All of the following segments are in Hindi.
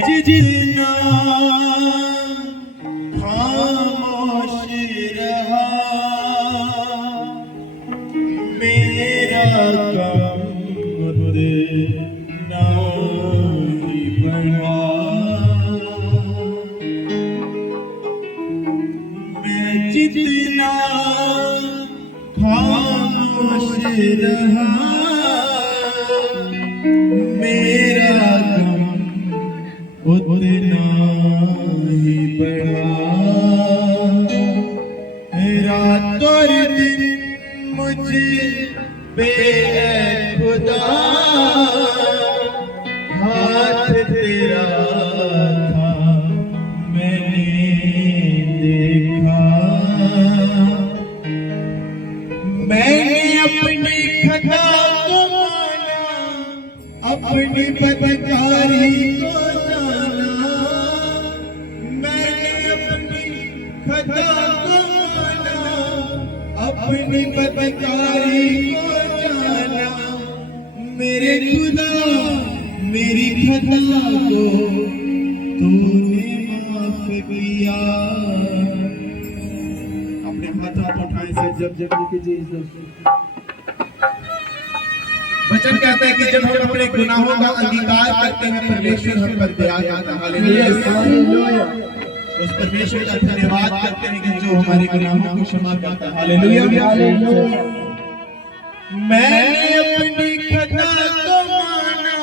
जितना खामोश रहा मेरा गम उतना ही बढ़ा। मैं जितना खामोश रहा मेरा गम उतना ही बढ़ा। रात और दिन मुझे बेखुदा हाथ तेरा था मैंने देखा। मैंने अपनी खता को माना अपनी बदकारी को जाना। मैंने अपनी खता को माना अपनी बदकारी को जाना। मेरे खुदा मेरी खता को तूने माफ किया। अपने हाथों को उठाएं से जब कीजिए। वचन कहता है कि जब हम अपने गुनाहों का अंगीकार करते हैं परमेश्वर हम पर दया करता है। हालेलुया। उस परमेश्वर का धन्यवाद करते हैं कि जो हमारे गुनाहों को क्षमा करता है। हालेलुया। मैंने अपनी खता को माना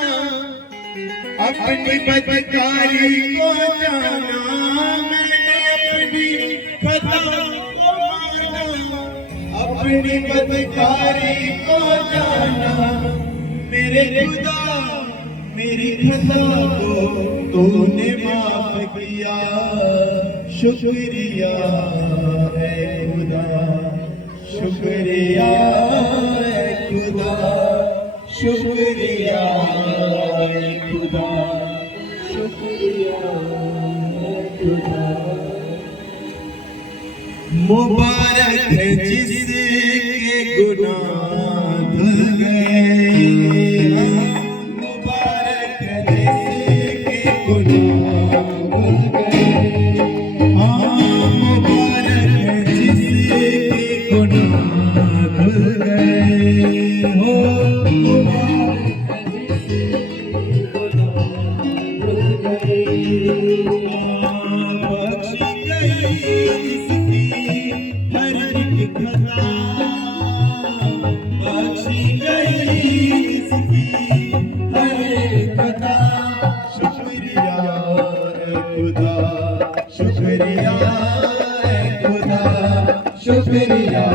अपनी बदकारी को जाना। मैंने अपनी खता को माना अपनी बदकारी को जाना। मेरे खुदा मेरी खता को तूने माफ किया। शुक्रिया है खुदा शुक्रिया है खुदा शुक्रिया है खुदा शुक्रिया है खुदा। मुबारक है जिसके गुनाह धुल गए। मुबारक है जिसके गुनाह धुल गए। हाँ मुबारक है जिसके गुनाह धुल गए। हो मुबारक है जिसके गुनाह धुल गए। बख्शी गई जिसकी हर एक खता। बख्शी गई जिसकी हर एक खता। शुक्रिया है खुदा शुक्रिया है खुदा शुक्रिया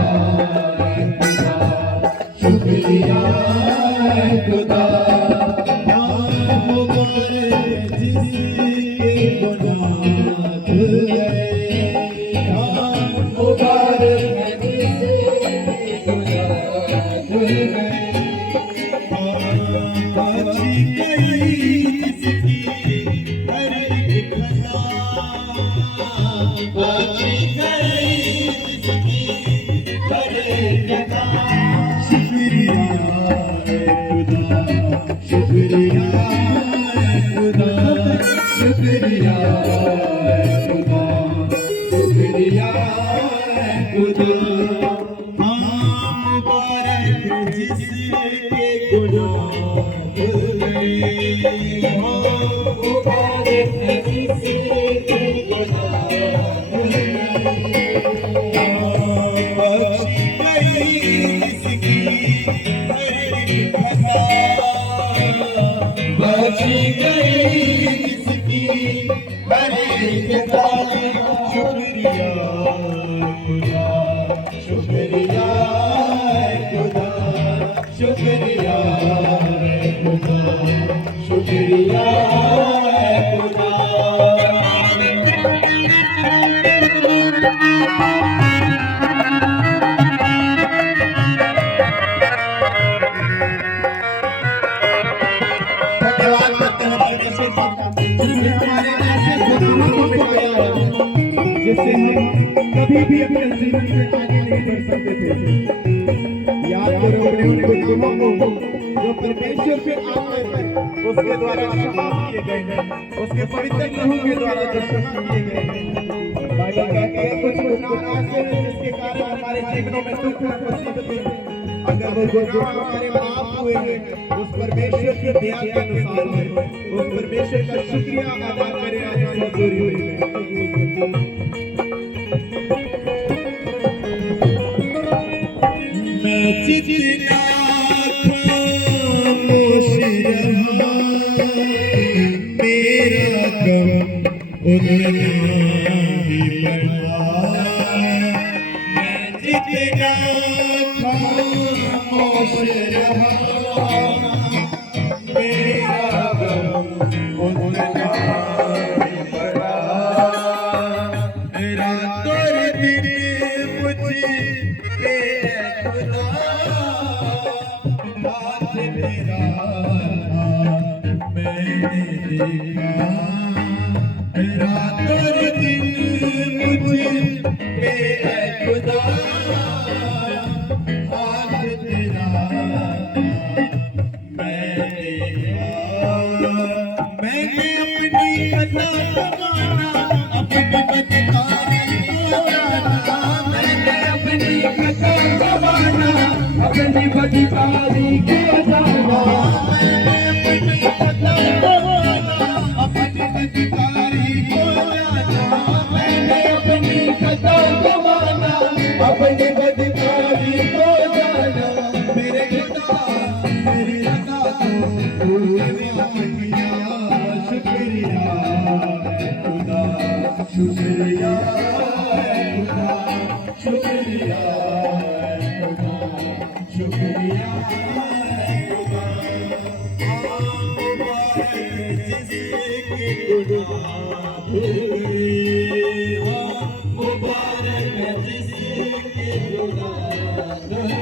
है खुदा शुक्रिया है खुदा। मुबारक जिसके गुनाह धुल गए। मुबारक है जिसके गुनाह धुल गए। बख्शी गई जिसकी हर एक खता। बख्शी गई जिसकी हर एक खता। शुक्रिया है खुदा शुक्रिया है खुदा शुक्रिया है खुदा शुक्रिया है खुदा। हाँ मुबारक जिसके गुनाह धुल गए। हो मुबारक जिसके गुनाह धुल गए। बख्शी गई जिसकी हर एक खता। बख्शी गई जिसकी हर एक खता। शुक्रिया खुदा शुक्रिया है खुदा शुक्रिया है खुदा शुक्रिया है खुदा। धन्यवाद करते हैं परमेश्वर का जिसने हमारे ऐसे गुनाहों को मिटाया जिससे हम कभी भी अपने जीवन में आगे नहीं बढ़ सकते थे। याद करो अपने उन गुनाहों को जो परमेश्वर पे आकर वो उसके द्वारा क्षमा किए गए हैं, उसके पवित्र लहू के द्वारा जो क्षमा किए गए हैं। बाइबल कहती है कुछ गुनाह ऐसे हैं जिसके कारण हमारे जीवनों में दुख और मुसीबतें हैं। अगर वो गुनाह हमारे माफ हुए हैं, उस परमेश्वर की दया के अनुसार है, उस परमेश्वर का शुक्रिया अदा करें आज इस मजदूरी में। मैं जितना खामोश रहा, मेरा गम उतना ही बढ़ा। मैं जितना खामोश रहा, मेरा गम उतना ही बढ़ा। रात और दिन मुझ पे खुदा हाथ तेरा मैंने देखा। रात और दिन मुझ पे खुदा हाथ तेरा मैंने देखा। मैंने अपनी खता कमाना, अपनी बदकारी को जाना। मैंने अपनी खता कमाना, अपनी बदकारी को जाना। मैंने अपनी खता कमाना, अपनी बदकारी को जाना। मैंने अपनी खता कमाना, अपनी बदकारी को जाना। मेरे खुदा मेरी रजा को तूने माफ किया। शुक्रिया खुदा, शुक्रिया खुदा, शुक्रिया खुदा, शुक्रिया खुदा। जिसके गुनाह धुले, मुबारक जिसके गुनाह धुले।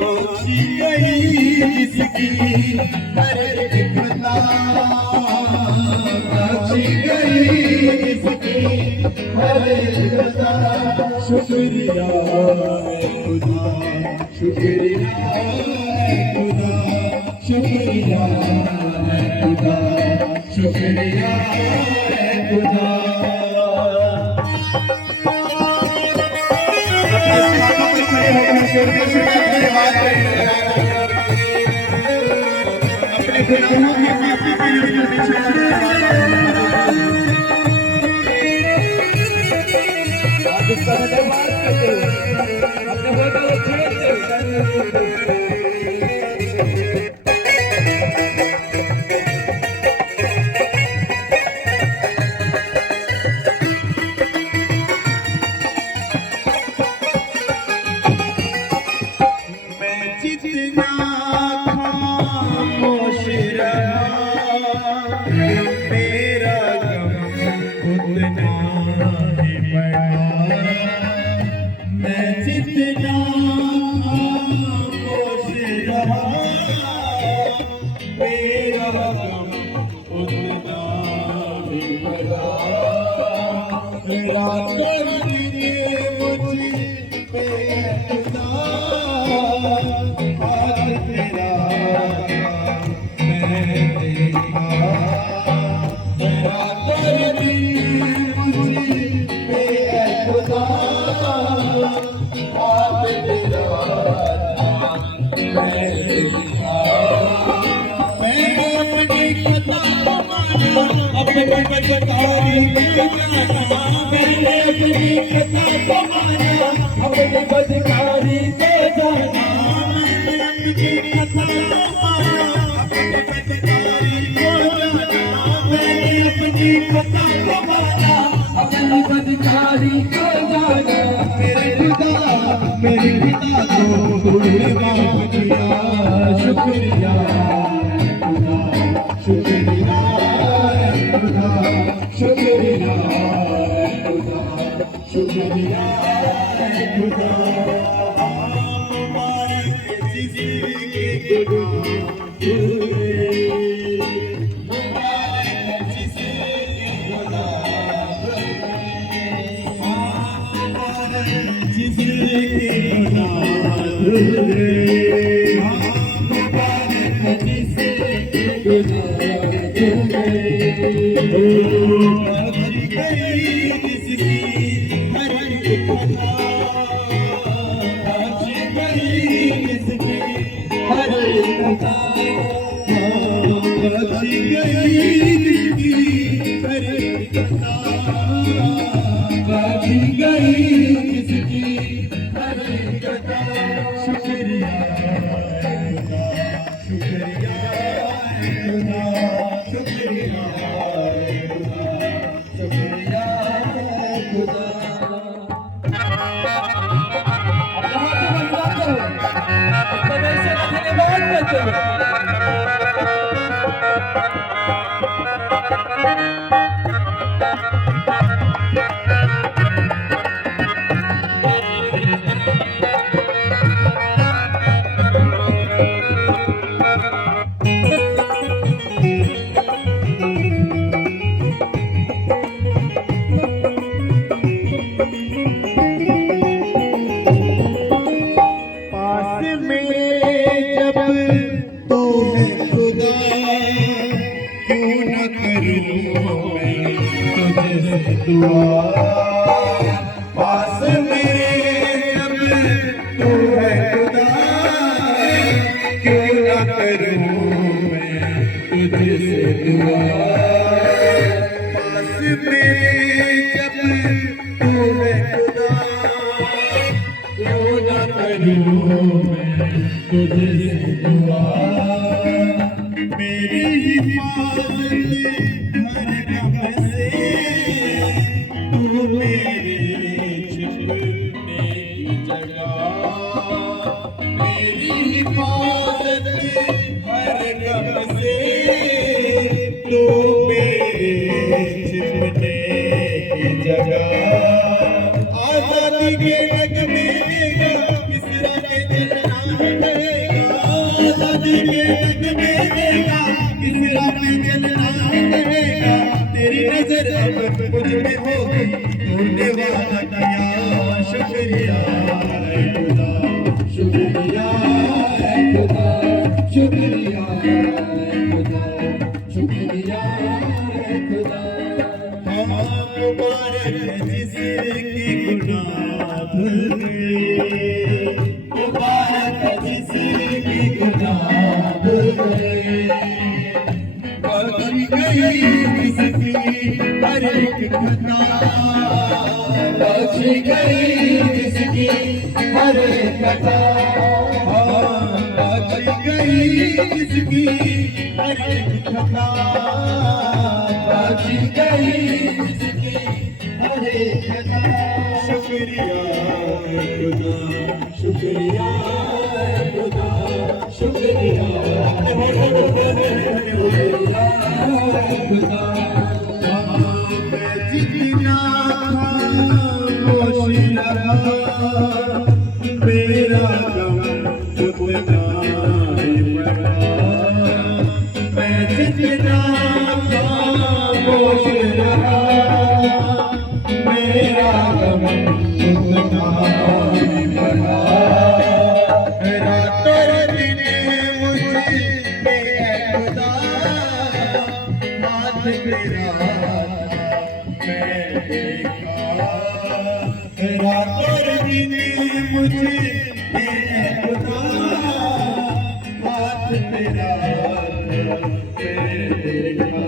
बख्शी गई जिसकी हर एक खता, बख्शी गई जिसकी हर एक खता। शुक्रिया खुदा, शुक्रिया खुदा, शुक्रिया खुदा, शुक्रिया खुदा। अपने गुनाहों की माफी के लिए आज उसका धन्यवाद करते हुए अपने होठों को छेड़ते हुए जितना खामोश रहा, मेरा गम उतना ही बढ़ा। मैं जितना खामोश रहा, मेरा गम उतना ही बढ़ा। मेरा दर्द मुझ पे खुदा हाथ तेरा मैंने देखा। मेरा दर्द मुझ पे खुदा हाथ तेरा मैंने देखा। मैंने अपनी खता कमाना, अपनी बदकारी को जाना। मैंने अपनी खता कमाना, अपनी बदकारी को जाना। मैंने अपनी खता कमाना, अपनी बदकारी को जाना। मैंने अपनी खता कमाना, अपनी बदकारी को जाना। मेरे खुदा मेरे पिता को तूने माफ किया। शुक्रिया खुदा, शुक्रिया खुदा, शुक्रिया खुदा, शुक्रिया खुदा। मुबारक जिसके गुनाह धुले, मुबारक जिसके गुनाह धुले। मुबारक जिसके गुनाह धुले, मुबारक जिसके पास मेरे जब तू है खुदा, क्यों न करूं मैं तुझसे दुआ। पास मेरे जब तू है खुदा, क्यों न करूं मैं तुझसे दुआ। मेरी हिफाजत हर गम से, तू मेरे छिपने की जगह। मेरी हिफाजत हर गम से, तू मेरे छिपने की जगह। आजादी के नगमे देगा, किस राह पे चलना रहेगा। आजादी के नगमे देगा, किस राह पे चलना रहेगा। तेरी नजर अब मुझ में होगी, तूने वादा किया। शुक्रिया है खुदा, शुक्रिया है खुदा, शुक्रिया है खुदा, शुक्रिया है खुदा। मुबारक जिसकी गुनाह धुल गए, मुबारक जिसकी गुनाह धुल गए। बख्श गई जिसकी हर एक खता, बख्श गई जिसकी हर एक खता। बख्श गई जिसकी हर एक खता, बख्श गई जिसकी हर एक खता। शुक्रिया खुदा, शुक्रिया खुदा, शुक्रिया खुदा। मैं जितना खामोश रहा, मेरा गम उतना ही बढ़ा। मैं जितना खामोश रहा, मेरा गम उतना ही बढ़ा। रातों दिन मुझे पे खुदा, हाथ तेरा मैं देखा। रातों दिन मुझे पे खुदा, हाथ तेरा मैं देखा।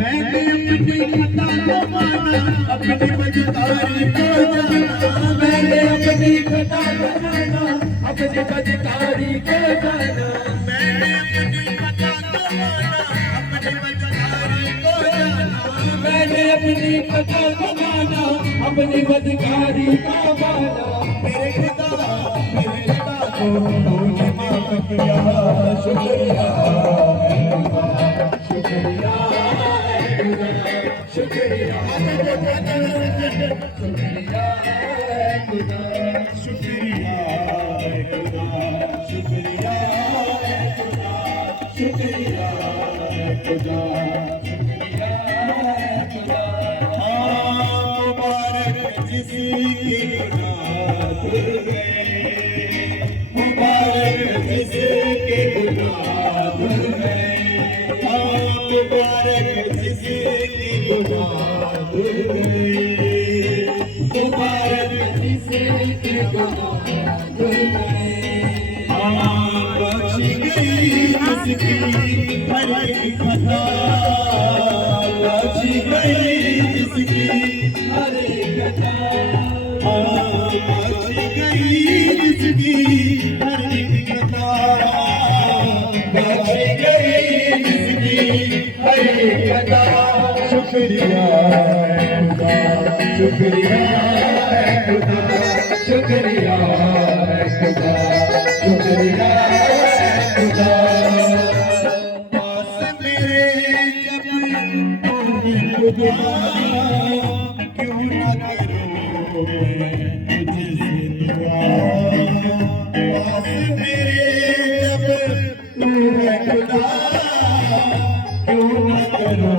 मैंने अपनी खता को माना, अपनी मझधारी को जाना। मैंने अपनी खता को माना, अपनी मझधारी को जाना। मैंने अपनी खता को माना, अपनी मझधारी को जाना। मैंने अपनी खता को माना, अपनी मझधारी को जाना। मेरे खुदा को तूने माफ किया। शुक्रिया शुक्रिया शुक्रिया शुक्रिया खुदा, शुक्रिया खुदा, शुक्रिया खुदा, शुक्रिया खुदा, शुक्रिया खुदा। मुबारक जिसकी गुनाह धुल गए, मुबारक जिसके गुनाह धुल गए। मुबारक जिसके गुनाह धुल गए, मुबारक जिसके गुनाह धुल गए, बख्शी गई जिसकी हर एक खता, बख्शी गई जिसकी हर एक खता, बख्शी गई जिसकी हर एक खता, बख्शी गई जिसकी हर एक खता। शुक्रिया है खुदा, शुक्रिया है खुदा, शुक्रिया है खुदा, शुक्रिया है खुदा। पास मेरे जब तुम्हें खुदा, क्यों न करो मैं तुझसे दुआ। पास मेरे जब तुम्हें खुदा, क्यों न करो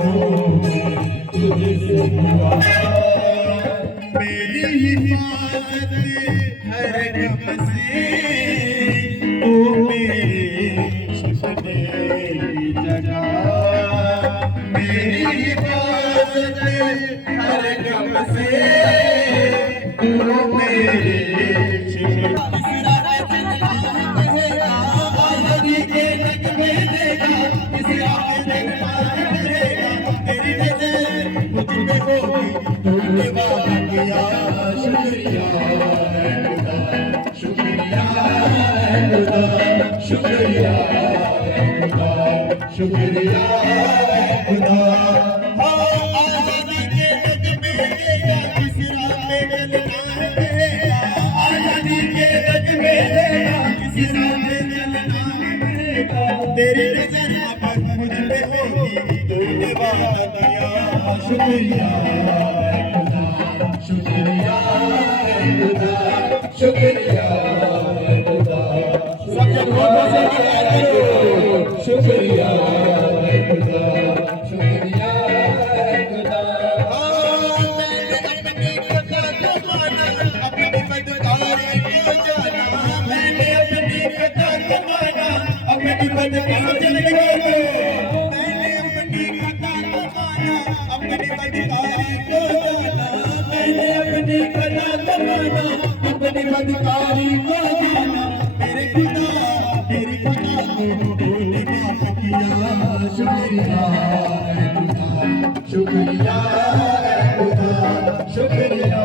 मैं तुझसे दुआ। मेरी हिफाजत हर गम से, तू मेरे सपने की जगह, मेरी हिफाजत हर गम से, तू मेरे आज़ादी के नगमे देगा, इस राह में रहेगा, तेरी नजर मुझ पे होगी, तूने वादा किया। शुक्रिया है खुदा, शुक्रिया है खुदा, शुक्रिया है खुदा, शुक्रिया है खुदा। आज़ादी के नगमे देगा, किस राह में चलना है, आज़ादी के नगमे देगा, किस राह में चलना है, तेरी नजर अब मुझ पे होगी, तूने वादा किया। शुक्रिया है खुदा, शुक्रिया है खुदा, शुक्रिया है खुदा। सब जब होठों से निकाल करो, शुक्रिया है खुदा, शुक्रिया है खुदा। मैंने अपनी कथा को माना, अपनी बदकारी को जाना, मैंने अपनी कथा को माना, अपनी बदकारी चल गया। मैंने अपनी कथा को माना, अपनी बदकारी को जाना, मैंने अपनी कथा को माना, अपनी बदकारी को जाना। मेरे खुदा को तूने माफ किया। शुक्रिया है खुदा, शुक्रिया है खुदा, शुक्रिया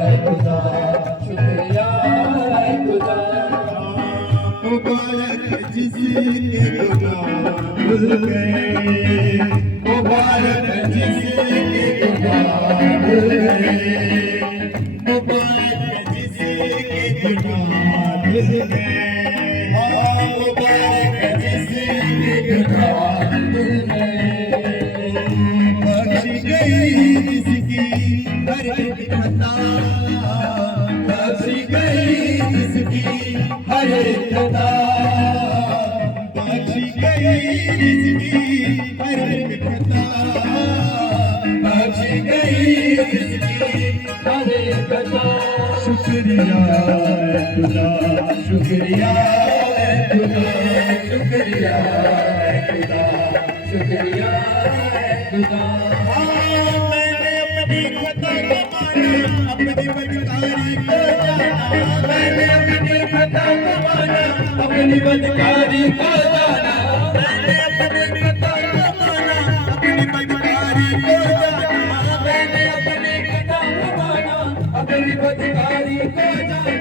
है खुदा, शुक्रिया है खुदा। मुबारक जिसके गुनाह धुल गए, मुबारक जिसके गुनाह धुल गए, मुबारक जिसके गुनाह धुल गए, मुबारक जिसके गुनाह धुल गए, बख्शी गई जिसकी हर एक खता, बख्शी गई जिसकी हर एक खता, बख्शी गई जिसकी हर एक खता, बख्शी गई जिसकी हर एक खता। शुक्रिया है खुदा, शुक्रिया है खुदा, शुक्रिया है खुदा, शुक्रिया है खुदा। मैंने अपनी खता को माना, अपनी बदकारी को जाना, मैंने अपनी खता को माना, अपनी बदकारी को जाना, मैंने अपनी खता को माना, अपनी बदकारी को जाना, मैंने अपनी खता को माना, अपनी बदकारी को जाना।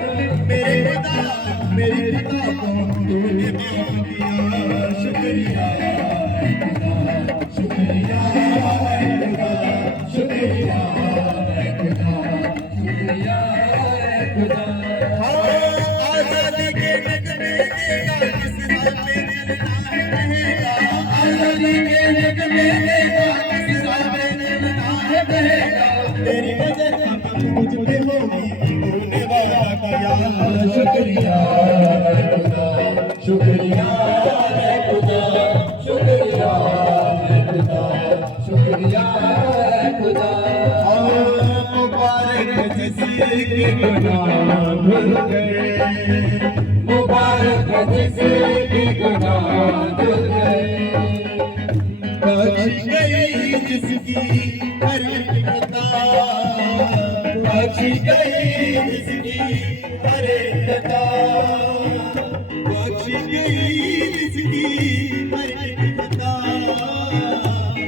मेरे खुदा को तूने माफ किया। शुक्रिया है खुदा, शुक्रिया है खुदा, शुक्रिया है खुदा, शुक्रिया है खुदा। आज़ादी के नगमे देगा, किस राह में चलना रहेगा, आज़ादी के नगमे देगा, किस राह में चलना रहेगा, तेरी नजर मुझ पे होगी, तूने वादा किया। शुक्रिया है खुदा, शुक्रिया है खुदा, शुक्रिया है खुदा, शुक्रिया है खुदा। मुबारक जिसके गुनाह धुल गए, मुबारक जिसके गुनाह धुल गए, बख्श गई जिसकी हर एक अता, बख्श गई जिसकी हर एक अता, बख्श गई जिसकी हर एक अता,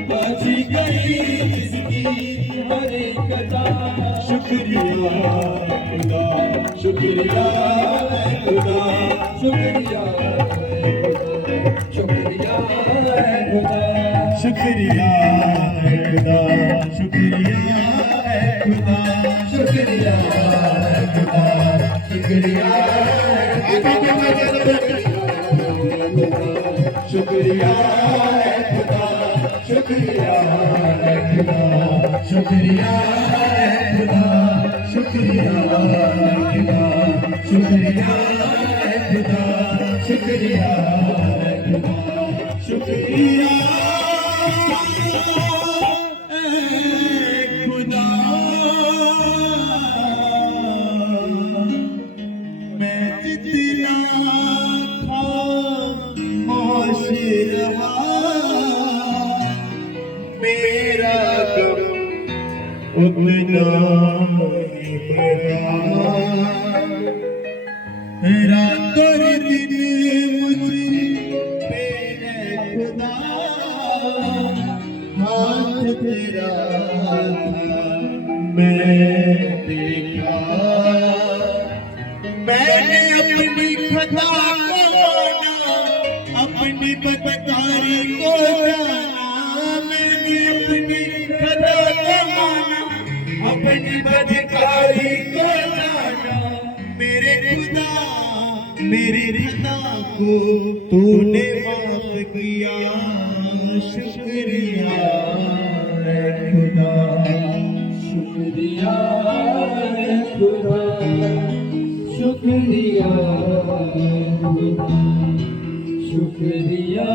बख्श गई जिसकी हर एक अता। शुक्रिया खुदा, शुक्रिया खुदा, शुक्रिया शुक्रिया खुदा, शुक्रिया खुदा, शुक्रिया खुदा, शुक्रिया खुदा, शुक्रिया शुक्रिया खुदा, शुक्रिया खुदा, शुक्रिया खुदा, शुक्रिया खुदा, शुक्रिया खुदा, शुक्रिया खुदा, शुक्रिया खुदा। मैं जितना खामोश रहा, मेरा गम उतना ही बढ़ा, रात और दिन मुझ पे है खुदा, हाथ तेरा था मैं देखा, मैंने अपनी खता को माना, अपनी बदकारी को जाना, मैंने अपनी खता को माना, अपनी बदकारी को जाना, मेरे खुदा मेरी खता को तूने माफ किया, शुक्रिया खुदा, शुक्रिया खुदा, शुक्रिया खुदा, शुक्रिया